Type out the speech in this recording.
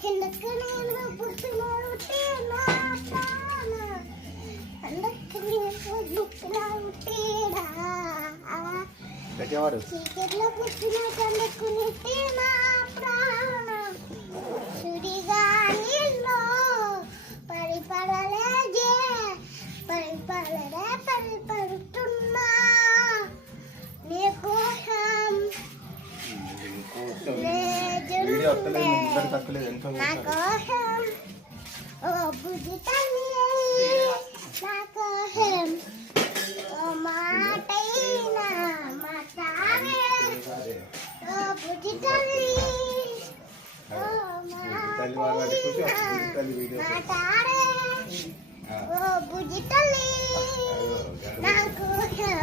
ఎందుకు నేను పుట్టినా అందుకు నేను పుట్టినా చీకట్లో పుట్టిన కందుకు నెట్టిన ప్రాణం సుడిగాలిలో పరిపడలేజే పరిపడుతున్నా నీ కోసం నా కోసం ఓ బుద్ధి తల్లి నా కోసం ఓ మాటైనా మాట్లాడే ఓ బుద్ధి తల్లి ఓ మాటైనా మాట్లాడే ఓ బుద్ధి తల్లి నా కోసం